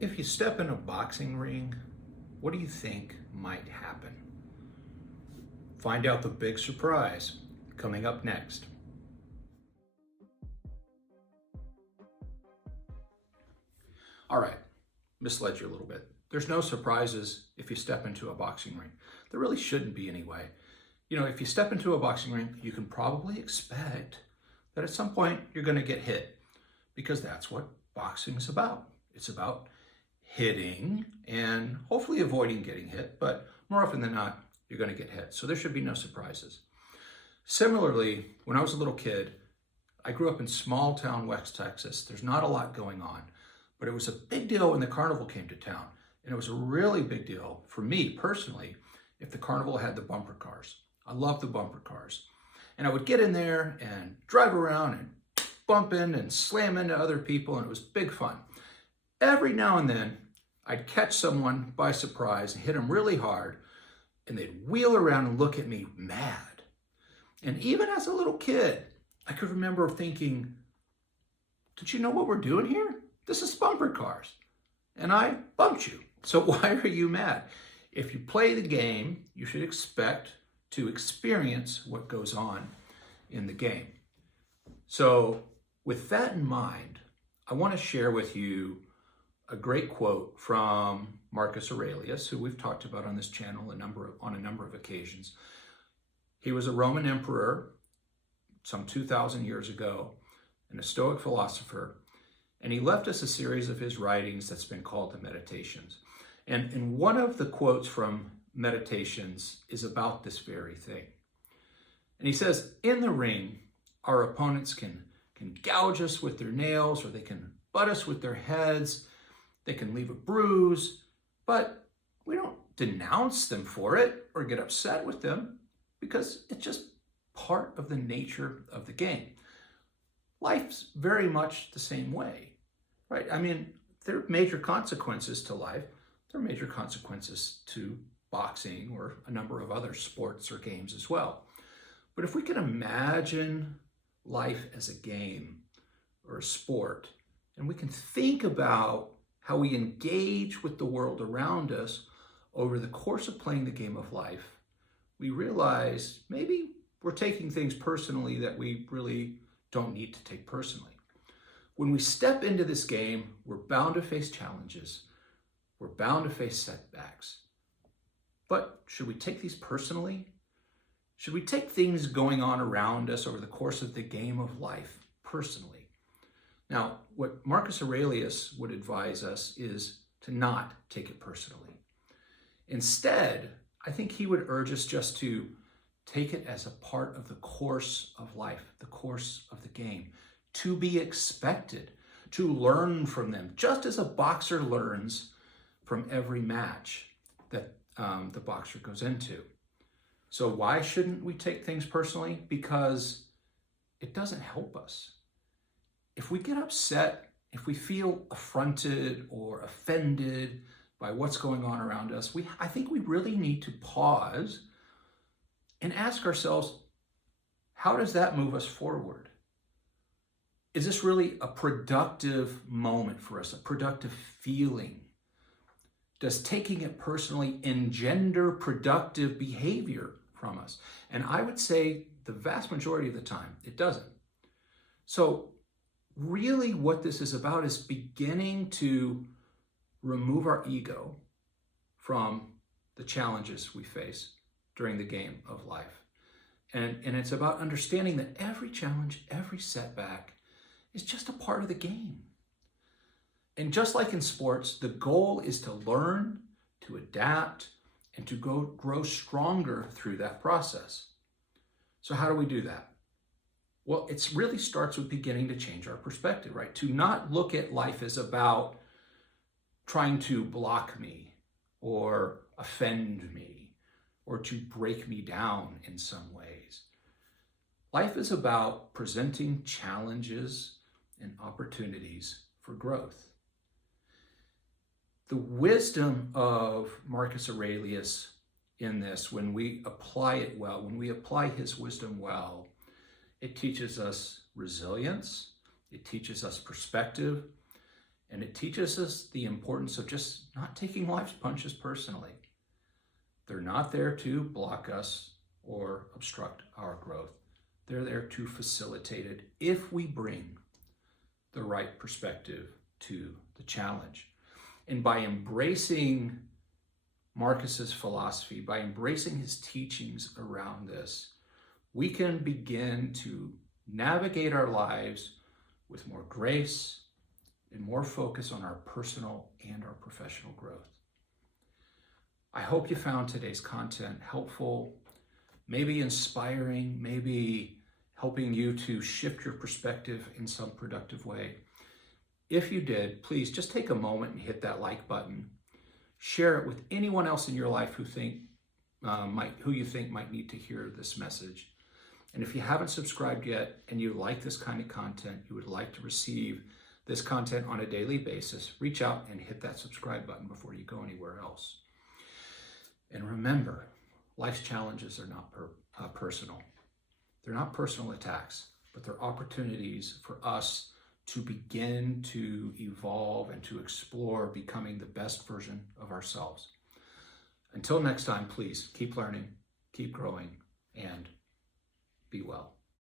If you step in a boxing ring, what do you think might happen? Find out the big surprise coming up next. All right, misled you a little bit. There's no surprises if you step into a boxing ring. There really shouldn't be anyway. If you step into a boxing ring, you can probably expect that at some point you're going to get hit, because that's what boxing is about. It's about hitting and hopefully avoiding getting hit, but more often than not, you're going to get hit. So there should be no surprises. Similarly, when I was a little kid, I grew up in small town West Texas. There's not a lot going on, but it was a big deal when the carnival came to town. And it was a really big deal for me personally if the carnival had the bumper cars. I love the bumper cars. And I would get in there and drive around and bump in and slam into other people, and it was big fun. Every now and then, I'd catch someone by surprise and hit them really hard, and they'd wheel around and look at me mad. And even as a little kid, I could remember thinking, "Don't you know what we're doing here? This is bumper cars. And I bumped you. So why are you mad?" If you play the game, you should expect to experience what goes on in the game. So with that in mind, I want to share with you a great quote from Marcus Aurelius, who we've talked about on this channel on a number of occasions. He was a Roman emperor some 2,000 years ago and a stoic philosopher, and he left us a series of his writings that's been called the Meditations. And one of the quotes from Meditations is about this very thing. And he says, "In the ring, our opponents can gouge us with their nails, or they can butt us with their heads. They can leave a bruise, but we don't denounce them for it or get upset with them, because it's just part of the nature of the game." Life's very much the same way, right? I mean, there are major consequences to life. There are major consequences to boxing or a number of other sports or games as well. But if we can imagine life as a game or a sport, and we can think about how we engage with the world around us over the course of playing the game of life, we realize maybe we're taking things personally that we really don't need to take personally. When we step into this game, we're bound to face challenges. We're bound to face setbacks. But should we take these personally? Should we take things going on around us over the course of the game of life personally? Now, what Marcus Aurelius would advise us is to not take it personally. Instead, I think he would urge us just to take it as a part of the course of life, the course of the game, to be expected, to learn from them, just as a boxer learns from every match that the boxer goes into. So why shouldn't we take things personally? Because it doesn't help us. If we get upset, if we feel affronted or offended by what's going on around us, I think we really need to pause and ask ourselves, how does that move us forward? Is this really a productive moment for us, a productive feeling? Does taking it personally engender productive behavior from us? And I would say the vast majority of the time, it doesn't. So really what this is about is beginning to remove our ego from the challenges we face during the game of life. And it's about understanding that every challenge, every setback is just a part of the game. And just like in sports, the goal is to learn, to adapt, and to grow stronger through that process. So how do we do that? Well, it really starts with beginning to change our perspective, right? To not look at life as about trying to block me or offend me or to break me down in some ways. Life is about presenting challenges and opportunities for growth. The wisdom of Marcus Aurelius in this, when we apply it well, when we apply his wisdom well, it teaches us resilience, it teaches us perspective, And it teaches us the importance of just not taking life's punches personally. They're not there to block us or obstruct our growth. They're there to facilitate it if we bring the right perspective to the challenge. And by embracing Marcus's philosophy, by embracing his teachings around this, we can begin to navigate our lives with more grace and more focus on our personal and our professional growth. I hope you found today's content helpful, maybe inspiring, maybe helping you to shift your perspective in some productive way. If you did, please just take a moment and hit that like button. Share it with anyone else in your life who you think might need to hear this message. And if you haven't subscribed yet and you like this kind of content, you would like to receive this content on a daily basis, reach out and hit that subscribe button before you go anywhere else. And remember, life's challenges are not personal. They're not personal attacks, but they're opportunities for us to begin to evolve and to explore becoming the best version of ourselves. Until next time, please keep learning, keep growing, and be well.